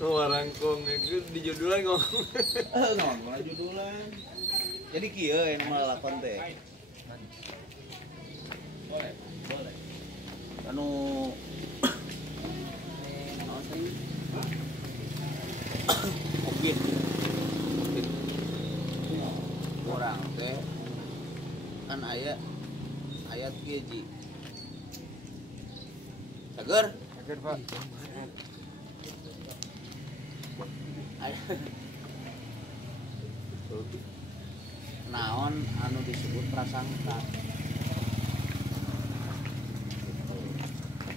Warangkong itu di judulan ngomong. Ngomong judulan. Jadi kieu yang melakon teh. Boleh. Anu Mungkin orang teh kan ayat keji Cager Pak. naon anu disebut prasangka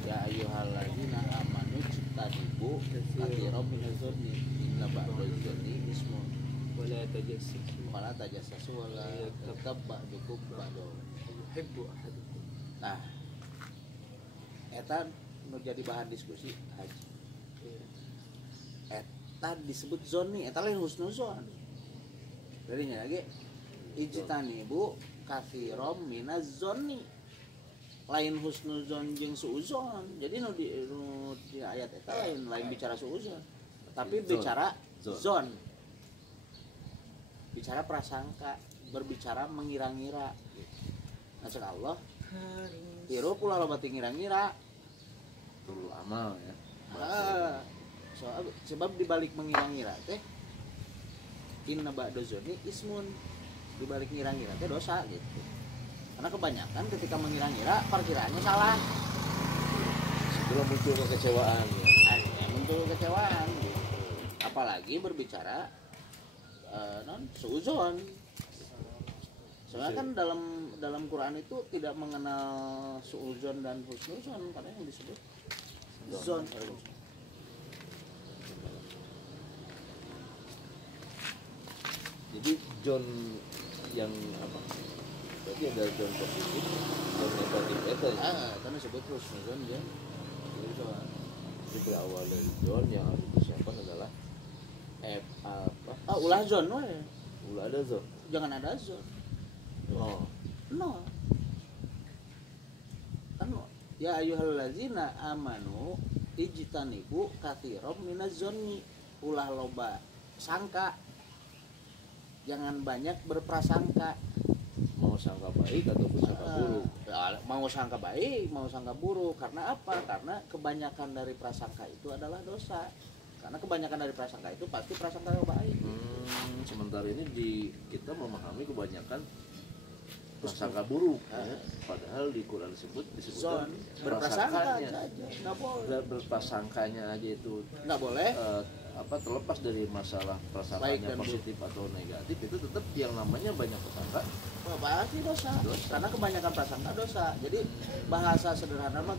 ya ayyuhalladzina amanu tadibu katsiran minaz-zanni inna ba'daz-zanni ismun wala tajassasu wala yaghtab ba'dukum ba'dahu Hibbu ahadukum. nah eta nu jadi bahan diskusi haji eta disebut zonni eta lain husnuzon darinya lagi ijtanibu katsiran minaz-zanni lain husnuzon jeung suuzon. Jadi nu di ayat eta lain bicara suuzon, tapi bicara zon. Bicara prasangka, berbicara mengira-ngira. Nah, cek Allah, tiru pula loba teu ngira-ngira. Tulu amal ya. Sebab dibalik mengira-ngira teh inna ba'daz-zanni ismun. Dibalik ngira-ngira teh dosa gitu. Karena kebanyakan ketika mengira-ngira perkiraannya salah. Segera muncul kekecewaan ya. Muncul kekecewaan gitu. Apalagi berbicara suuzon. Soalnya kan dalam Quran itu tidak mengenal suuzon dan husnuzon karena yang disebut zon. Jadi John yang apa? Berarti ada John positif, John negatif itu ya. Karena disebut husnuzon ya. Jadi berawal dari John yang harus dipersiapkan adalah apa? Ulah zon we. Ulah ada zon. Jangan ada zon. Oh. No. Kan ya ayyuhallazina amanu ijtanibu katsiran minaz-zanni. Ulah loba sangka. Jangan banyak berprasangka. Mau sangka baik ataupun sangka buruk. Mau sangka baik, mau sangka buruk. Karena apa? Karena kebanyakan dari prasangka itu adalah dosa. Karena kebanyakan dari prasangka itu pasti prasangka yang baik. Sementara ini kita memahami kebanyakan prasangka buruk. Ya. Padahal di Quran disebutkan berprasangka saja, nggak boleh. Berprasangkanya aja itu Nggak boleh. Terlepas dari masalah prasangkanya positif atau negatif, itu tetap yang namanya banyak prasangka. Pasti dosa. Karena kebanyakan prasangka dosa. Jadi bahasa sederhana mah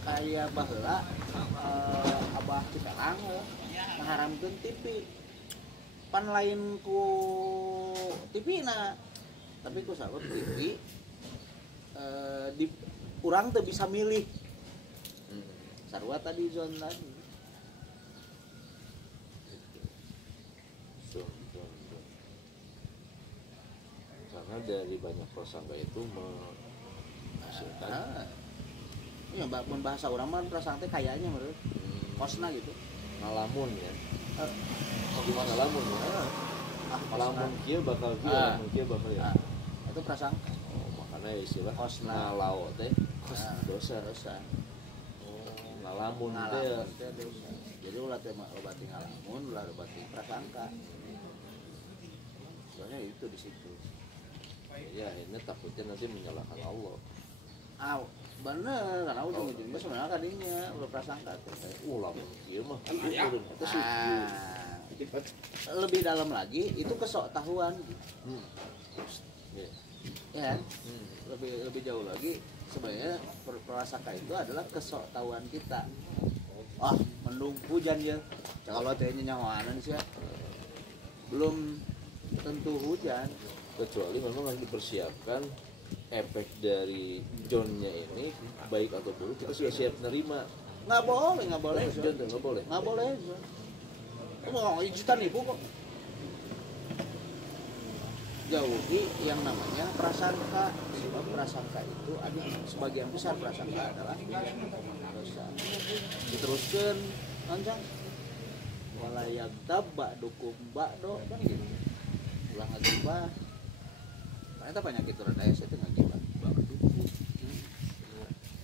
kayak baheula abah Cikarang ngaharamkeun TV. Pan lain ku TV-na. Tapi ku sabab TV urang teu bisa milih. Sarua tadi zon tadi. Karena dari banyak prasangka itu menghasilkan ya bahasa orang mah prasangka kayaknya menurut kosna gitu ngalamun ya. Gimana lamun ya? Lamun kieu bakal kieu, lamun kieu bakal ya. Itu prasangka. Makanya istilah kosna ngalau teh dosa. Ngalamun teh dosa. Jadi ulah teh loba teh ngalamun, ulah loba teh prasangka. Soalnya itu di situ. Ya akhirnya takutnya nanti menyalahkan Allah. Bener, karena ujung-ujungnya sebenarnya tadinya udah prasangka tuh. Lamun kieu mah lebih dalam lagi itu kesok tahuan. Ya, lebih jauh lagi sebenarnya prasangka itu adalah kesok tahuan kita. Mendung hujan ya. Kalau tehnya nyawanan sih belum tentu hujan. Kecuali memang harus dipersiapkan efek dari John-nya ini baik atau buruk, kita sudah siap menerima. Nggak boleh John nggak boleh. Kamu ngomong ijutan ibu kok. Jauhi yang namanya prasangka. Sebab prasangka itu ada sebagian besar prasangka adalah dosa. diteruskeun anjang wala yagtab ba'dukum ba'do kan gitu ulah ngagibah ternyata penyakit urang aya teh ngagibah ba'dukum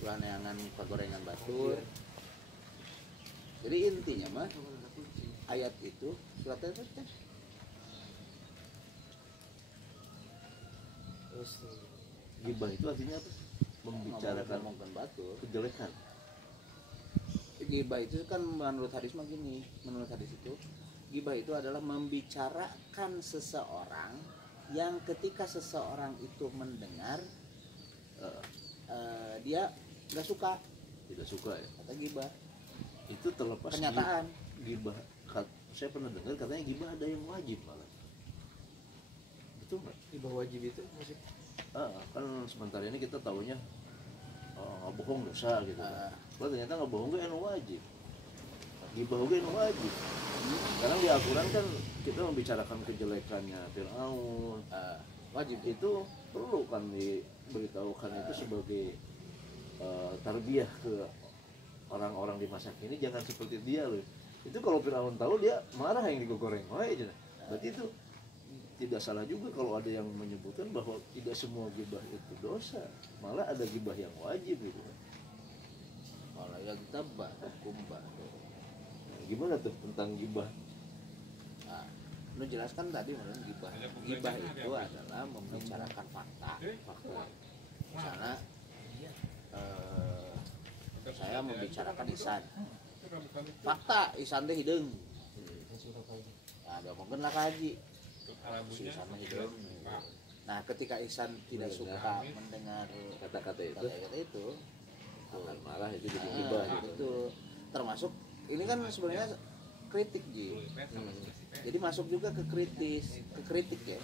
ulah neangan kagorengan batur. Jadi intinya mah ayat itu surat teh Terus gibah itu artinya apa? Membicarakan ngomongkan batur. kejelekan. Gibah itu kan menurut hadis mah gini, menurut hadis itu gibah itu adalah membicarakan seseorang yang ketika seseorang itu mendengar dia nggak suka, Tidak suka ya. kata gibah. Itu terlepas Kenyataan. Gibah. Saya pernah dengar katanya gibah ada yang wajib malah. Betul nggak? Gibah wajib itu masih Kan sementara ini kita tahunya bohong dosa gitu kan. Kalau ternyata nggak bohong kan wajib. Gibah juga yang wajib. Karena di Al-Quran kan kita membicarakan kejelekannya Fir'aun. Wajib Itu perlu kan diberitahukan itu sebagai tarbiyah ke orang-orang di masa kini, jangan seperti dia loh. Itu kalau Fir'aun tahu dia marah yang digoreng wae aja. Berarti itu tidak salah juga kalau ada yang menyebutkan bahwa tidak semua gibah itu dosa, malah ada gibah yang wajib gitu. wala yagtab ba'dukum ba'do. Gimana tuh tentang gibah? Nah, lu jelaskan tadi menurut gibah. Gibah itu adalah membicarakan fakta. Misalnya saya membicarakan Ihsan. Fakta Ihsan teh hideung. Nah, dia ngomongkeun lah ka Haji. Si Ihsan mah hideung. Nah, ketika Ihsan tidak suka mendengar Kata-kata itu kata-kata itu, akan marah, itu jadi gibah gitu. itu termasuk ini kan sebenarnya kritik Ji. Jadi masuk juga ke kritik ya.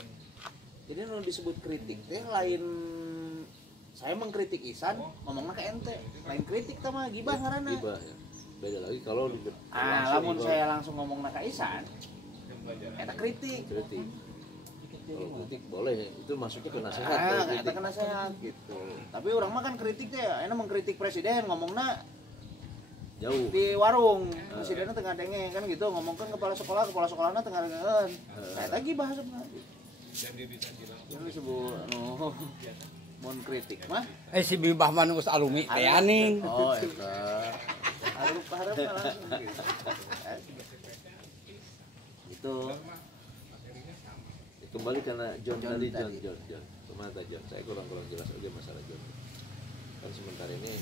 Jadi nu disebut kritik teh lain saya mengkritik Ihsan ngomongna ke ente, lain kritik tah mah gibah ngaranna. Gibah ya. Beda lagi kalau Lamun saya langsung ngomongna ka Ihsan eta kritik. kritik. Kalau kritik boleh, itu masuknya ke nasihat. Kalau Eta kritik. kena sehat gitu. Tapi orang mah kan kritik teh enak mengkritik presiden ngomongna Jauh. di warung presidennya tengah denge kan gitu ngomongkan kepala sekolahnya tengah dengeun kayak lagi bahasa sebenarnya yang disebut mun kritik mah Si Bibah mah geus alumi teh aning. oh eta harap langsung gitu itu Kembali karena John John tadi tadi. John. Kemana John? Saya kurang jelas aja masalah John. Kan sementara ini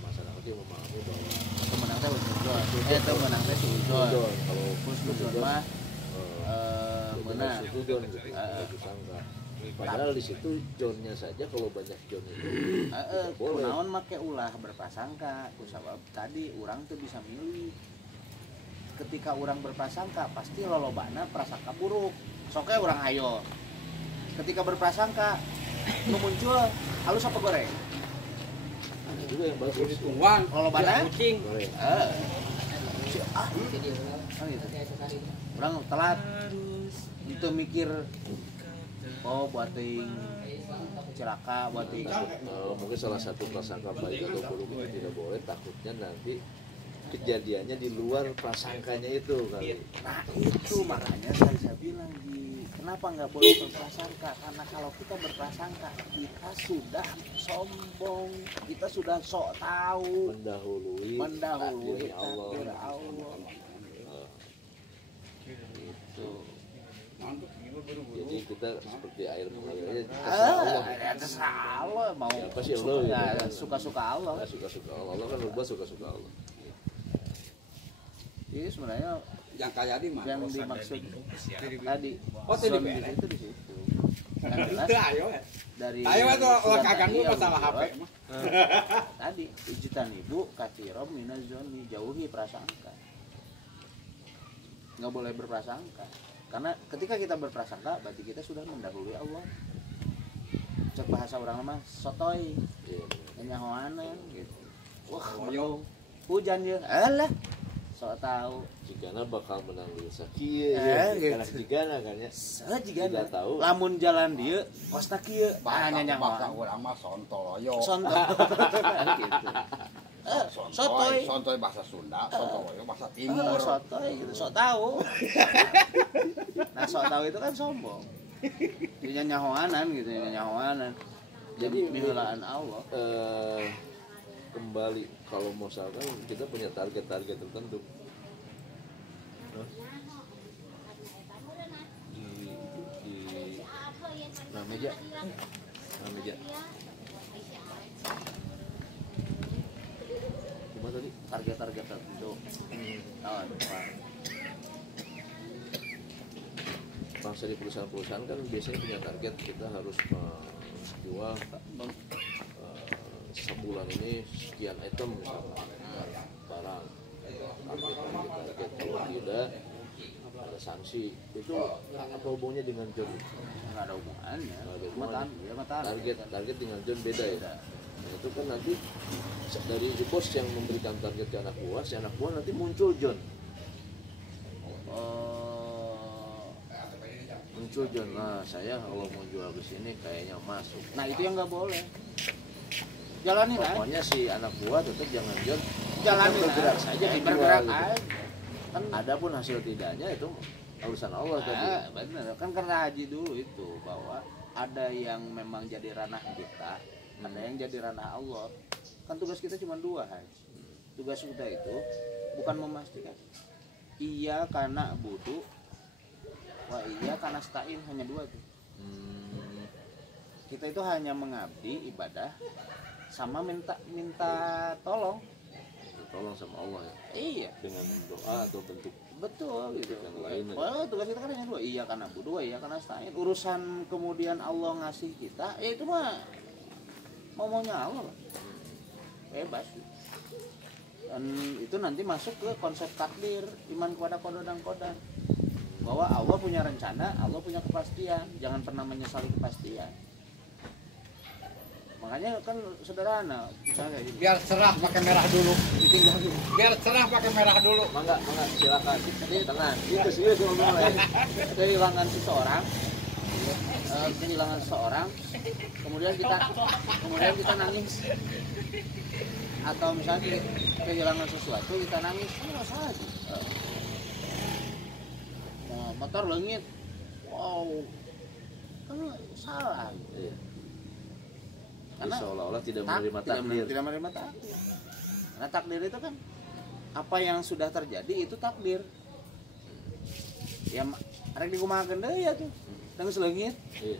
masyarakat yang memahami bahwa temenang teh husnuzon temenang teh suzon kalau husnuzon mah benar John gitu, baju sangka. Padahal di situ Johnnya saja kalau banyak John itu boleh. kunaon make ulah berprasangka kusabab tadi orang tuh bisa milih ketika orang berprasangka pasti lolobana prasangka buruk soknya orang ayo ketika berprasangka nu muncul halus apa goreng Ada juga yang bagus. Uang lolobana kucing. Goreng. orang telat itu mikir buat ting celaka buat ting Mungkin salah satu prasangka baik atau buruk itu tidak boleh, takutnya nanti kejadiannya di luar prasangkanya itu kali. nah itu makanya saya bilang kenapa nggak boleh berprasangka karena kalau kita berprasangka kita sudah sombong kita sudah sok tahu Mendahului takdir takdir Allah. Itu. Jadi kita seperti air mengalir aja. Terserah Allah mau Ya, pasti Allah, gitu. suka-suka Allah. Ya, suka-suka Allah. Allah kan rubah suka-suka Allah. Jadi sebenarnya Yang kaya di mana? yang dimaksud tadi Oh, tadi zon beres. di situ. Yang jelas Ayo. dari Ayo tuh surat ulah kagak tadi dulu yang masalah HP dibuat, mah. tadi ijitan ibu katsirom minazon dijauhi prasangka nggak boleh berprasangka karena ketika kita berprasangka berarti kita sudah mendahului Allah cek bahasa orang mah sotoy Iya. nyahoanan gitu wah hujan dia alah sok tahu Jigana bakal menang di sakieu ya. gitu. Karena jigana kan ya. jika Tidak tahu. lamun jalan dia kosna kieu Bakal nyahoan urang mah sontoloyo. sonto gitu Sotoy. Sotoy bahasa Sunda, sotoy bahasa Timur. Sotoy gitu, sok tahu. Nah, sok tahu itu kan sombong. Dia nyahoanan gitu, nyahoanan. Jadi pembelaan Allah. Kembali kalau misalkan kita punya target-target tertentu. Di meja. Gimana tadi? Target-target tertentu. Bangsa di perusahaan-perusahaan kan biasanya punya target, kita harus jual sebulan ini sekian item misalnya barang, target kalau tidak ada sanksi. Itu apa hubungannya dengan John? Nggak ada hubungannya. Target dengan John beda ya. Nah, itu kan nanti dari bos yang memberikan target ke anak buah, si anak buah nanti muncul John. Muncul John, nah saya kalau mau jual ke sini kayaknya masuk. Nah itu yang nggak boleh. Jalanin aja. Pokoknya si anak buah tetap jangan John. Jalanin bergerak aja. saja, Bergerak gitu. aja. Kan Adapun hasil tidaknya itu urusan Allah tadi. benar. Kan karena haji dulu itu bahwa ada yang memang jadi ranah kita, ada yang jadi ranah Allah. Kan tugas kita cuma dua, haji. Tugas kita itu bukan memastikan iya karena budu, wah iya karena stain, hanya dua tuh. Kita itu hanya mengabdi ibadah sama minta tolong Tolong sama Allah ya. Iya, Dengan doa atau bentuk betul gitu. yang lain. Well, tugas kita kan hanya dua, iya karena budu, iya karena stain. Urusan kemudian Allah ngasih kita, ya itu mah maunya Allah lah. Bebas. Dan itu nanti masuk ke konsep takdir, iman kepada qada dan qadar. Bahwa Allah punya rencana, Allah punya kepastian. Jangan pernah menyesali kepastian. Makanya kan sederhana, misalnya kayak gini. Biar cerah pakai merah dulu. Ditinggal dulu. Biar cerah pakai merah dulu. Mangga, silakan. Tenang. Itu serius ngomongnya. Kehilangan seseorang, kemudian kita nangis, atau misalnya kehilangan sesuatu kita nangis, ini masalah sih. Motor leungit, wow, kan salah. Iya. Karena seolah-olah tidak menerima takdir. Tidak menerima takdir. Karena takdir itu kan apa yang sudah terjadi itu takdir. Ya arek dikumahakeun deui ya tuh. Nangis leungit. Iya.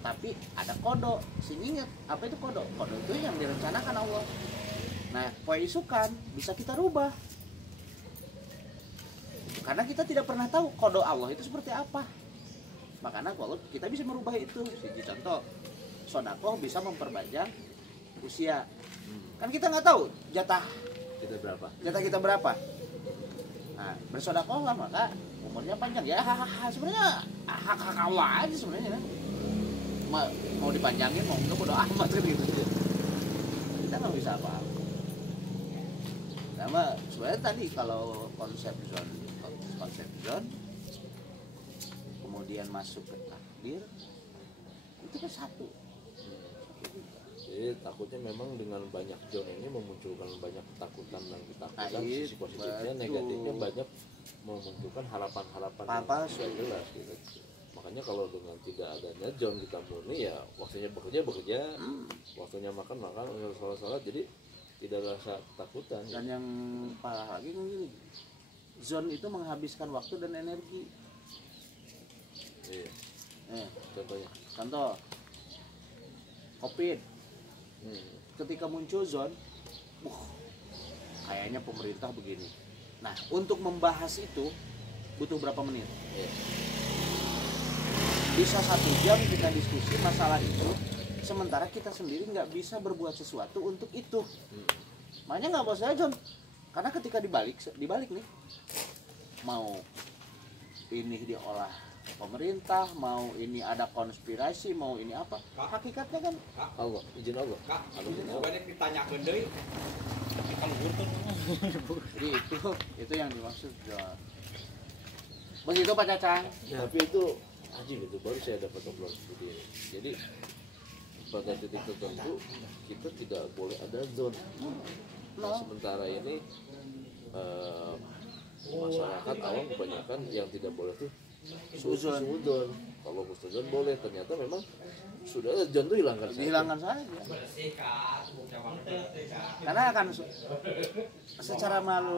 Tapi ada kodo, sing ingat apa itu kodo? Kodo itu yang direncanakan Allah. Nah, poe isukan bisa kita rubah. Karena kita tidak pernah tahu kodo Allah itu seperti apa. Makanya kalau kita bisa merubah itu. Siji contoh, sodakoh bisa memperpanjang usia. Kan kita nggak tahu jatah kita berapa. Nah, bersodakoh lah maka umurnya panjang. Ya sebenarnya hak Allah aja sebenarnya kan. Mau dipanjangin mau enggak bodo amat kan gitu. Kita nggak bisa apa-apa. Sama sebenarnya tadi kalau konsep zone kemudian masuk ke takdir itu kan satu. Jadi takutnya memang dengan banyak John ini memunculkan banyak ketakutan dan ketakutan, sisi positifnya, betul. negatifnya banyak memunculkan harapan-harapan Apa yang sudah jelas gitu. Makanya kalau dengan tidak adanya John kita murni ya waktunya bekerja, waktunya makan, sholat, jadi tidak rasa ketakutan. Dan yang parah lagi kan gini, zone itu menghabiskan waktu dan energi. Iya. Contohnya. Contoh, COVID. Ketika muncul zone, kayaknya pemerintah begini. Nah, untuk membahas itu butuh berapa menit? Iya. Bisa 1 jam kita diskusi masalah itu, sementara kita sendiri nggak bisa berbuat sesuatu untuk itu. Makanya nggak bos aja John, karena ketika dibalik nih, mau ini diolah pemerintah, mau ini ada konspirasi, mau ini apa, hakikatnya kan Allah, izin Allah. Banyak ditanyakan deui. jadi itu yang dimaksud John. Begitu Pak Cacang. Tapi itu ajib itu, baru saya dapat obrolan seperti ini. Jadi pada titik tertentu kita tidak boleh ada zone. Nah, sementara ini masyarakat awam kebanyakan yang tidak boleh tuh Suudzon. suudzon. Kalau husnuzon boleh, ternyata memang sudah zon tuh hilangkan saja. dihilangkan saja karena akan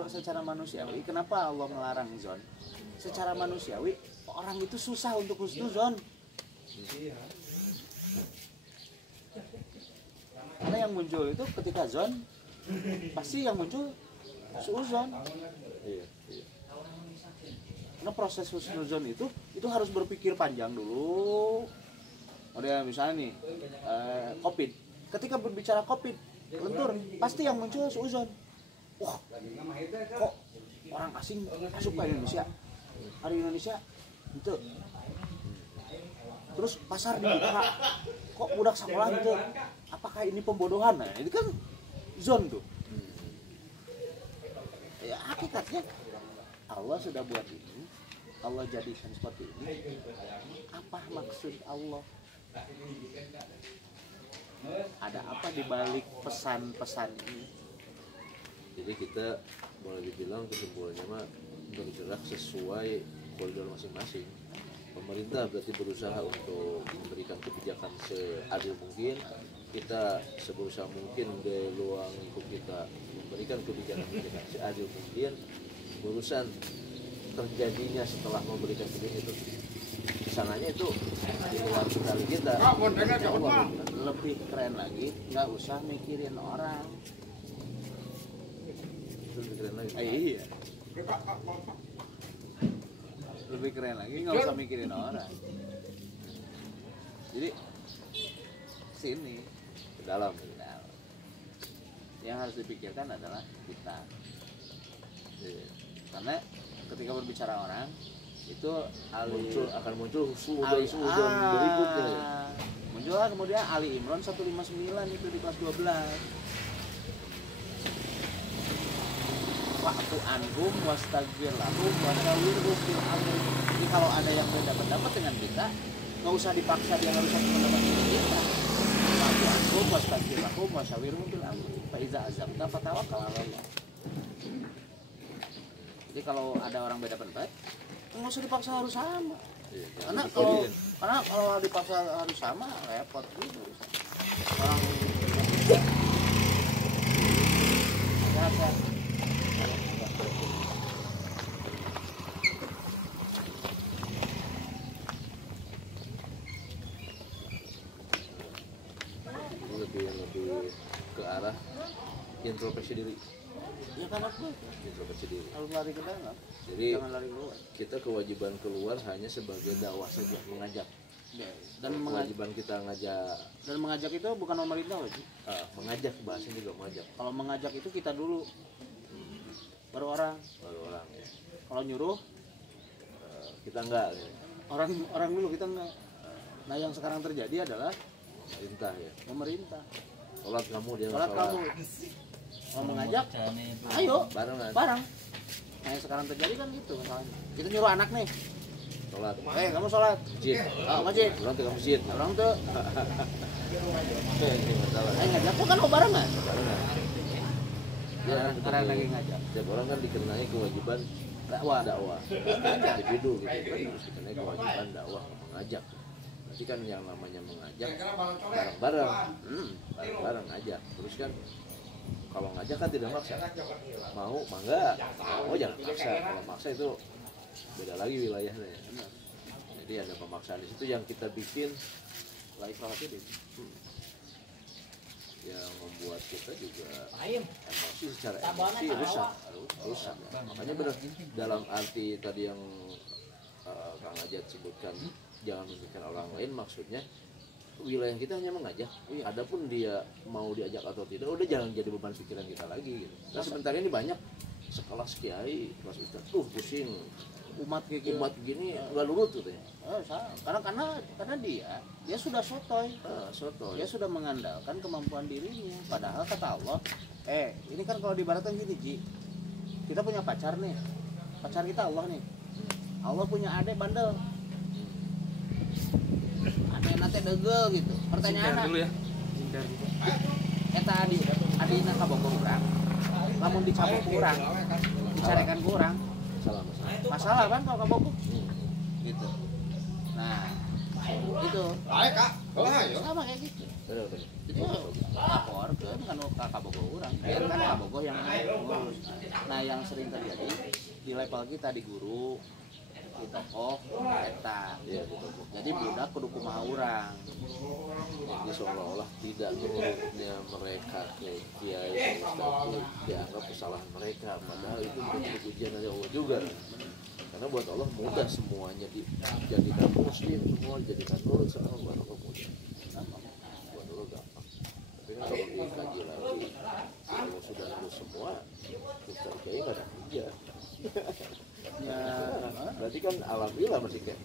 secara manusiawi kenapa Allah melarang zon secara manusiawi orang itu susah untuk husnuzon karena yang muncul itu ketika zon pasti yang muncul suudzon Iya, iya. karena proses husnuzon itu harus berpikir panjang dulu. Ada misalnya nih COVID, ketika berbicara COVID lentur pasti yang muncul suudzon. Wah, kok orang asing masuk ke Indonesia? Hari Indonesia itu. Terus pasar dibuka, kok budak sekolah itu? Apakah ini pembodohan? Nah, ini kan zon tuh. Ya hakikatnya Allah sudah buat ini, Allah jadikan seperti ini. Apa maksud Allah? Ada apa di balik pesan-pesan ini? Jadi kita boleh dibilang kesimpulannya mah bergerak sesuai koridor masing-masing. Pemerintah berarti berusaha untuk memberikan kebijakan seadil mungkin. Kita seberusaha mungkin di ruang lingkup kita memberikan kebijakan seadil mungkin. Urusan terjadinya setelah memberikan kebijakan itu kesananya itu di luar kendali kita. Allah Lebih keren lagi, nggak usah mikirin orang. itu lebih keren lagi. Iya. Lebih keren lagi, nggak usah mikirin orang. Jadi sini Ke dalam. yang harus dipikirkan adalah kita. Iya. Karena ketika berbicara orang itu akan muncul suudzon berikutnya. Muncullah kemudian Ali Imran 159 itu di kelas 12. Wa'fu anhum wastaghfir lahum wasyawirhum fil amri. Jadi kalau ada yang beda pendapat dengan kita, nggak usah dipaksa dia harus satu pendapat dengan kita. Wa'fu anhum wastaghfir lahum wasyawirhum fil amri. Fa iza azamta fatawakkal 'ala Allah. Jadi kalau ada orang beda pendapat, nggak usah dipaksa harus sama. Iya, Karena dikodiin. kalau dipaksa harus sama repot gitu. Orang sehat-sehat. lebih ke arah introspeksi diri. Ya kan aku Introspeksi diri. harus lari ke dalam. Jadi Jangan lari keluar. kita kewajiban keluar hanya sebagai dakwah saja, mengajak. Dan Kewajiban kita ngajak, mengajak itu bukan pemerintah loh, Ji. mengajak, bahasanya juga mengajak. Kalau mengajak itu kita dulu, baru orang. Baru orang ya. Kalau nyuruh Kita enggak ya. orang dulu, kita enggak. Nah yang sekarang terjadi adalah Perintah ya. pemerintah. Sholat kamu, dia Sholat nggak kamu, mau mengajak, ayo barengan. bareng. Nah yang sekarang terjadi kan gitu masalahnya. Kita nyuruh anak nih, Sholat kamu sholat, masjid. masjid. Orang tuh ke masjid. Orang tuh, Ini masalah. ngajak tuh kan barengan. Barengan. Dia kan Sekarang lagi ngajak. Setiap orang kan dikenai kewajiban Dakwah. individu gitu kan, harus dikenai kewajiban dakwah, mengajak. Berarti kan yang namanya mengajak bareng-bareng, bareng-bareng ngajak. Terus kan kalau ngajak kan tidak maksa, mau mangga, mau jangan maksa. Kalau maksa itu beda lagi wilayahnya ya. Jadi ada pemaksaan di situ yang kita bikin Lagi sholatnya deh. yang membuat kita juga emosi, secara emosi rusak. Makanya benar dalam arti tadi yang Kang Ajat sebutkan, jangan memikirkan orang lain, maksudnya wilayah kita hanya mengajak. Adapun dia mau diajak atau tidak, udah jangan jadi beban pikiran kita lagi gitu. Nah sebentar ini banyak sekelas kiai, kelas ustaz, pusing Umat kayak gitu. umat gini nggak lurut tuh ya. Salah. Karena dia sudah sotoy. Soto Dia sudah mengandalkan kemampuan dirinya. Padahal kata Allah, ini kan kalau diibaratkan gini, Ji. Kita punya pacar nih. Pacar kita Allah nih. Allah punya adek bandel. Adek nate degel gitu. Pertanyaan dulu ya. eta adina kabogoh urang. lamun dicabok kurang dicarekan kurang Salah masalah. masalah kan kalau kabogok Hmm. gitu nah itu Ayo kak, ayo. sama kayak gitu Bener. jadi laporkan kan ke kabogoh orang biar kan kabogoh yang ngurus. Nah yang sering terjadi di level kita di guru di tokoh eta Iya betul. jadi budak kudu kumaha urang Jadi seolah-olah tidak menurutnya mereka ke kiai itu dianggap kesalahan mereka, padahal itu bentuk ujian dari Allah juga. Karena buat Allah mudah semuanya dijadikan muslim, semua dijadikan nurut sama Allah, buat Allah mudah. Buat Allah gampang. Tapi kan kalau dikaji lagi, kalau sudah lulus semua, Ustaz kiai nggak ada kerja. ya Berarti kan alhamdulillah masih kayak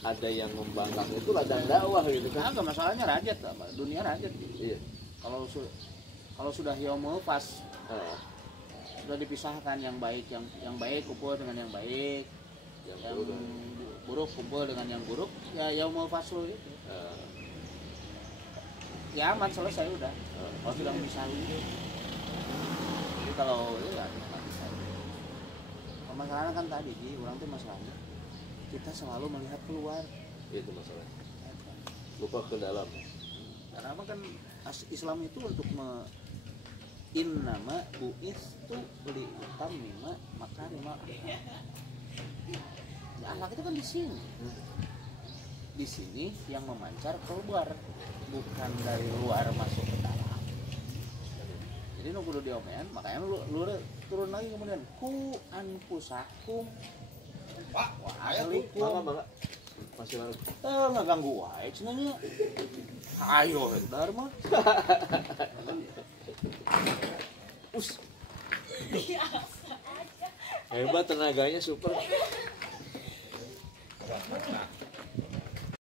ada yang membangkang itu ladang dakwah gitu kan. agak masalahnya rajat dunia rajat Iya. kalau sudah yaumul pas Nah, sudah dipisahkan yang baik yang baik kumpul dengan yang baik yang yang buruk. buruk kumpul dengan yang buruk ya yaumul fasl itu Nah, kiamat selesai udah kalau sudah misahin jadi kalau ya nggak bisa masalahnya kan tadi Ji, orang tuh masalahnya kita selalu melihat keluar itu masalah. Lupa ke dalam. karena apa kan Islam itu untuk innama bu'istu li utammima makarimal akhlak. Akhlak itu kan di sini yang memancar keluar bukan dari luar masuk ke dalam. Jadi nu kudu diomean, makanya lu turun lagi kemudian ku anfusakum Pak, wa ayo tuh. ahlikum. Maka masih lalu. Nggak ganggu wae cenanya. Ayo Dharma. Hebat tenaganya super.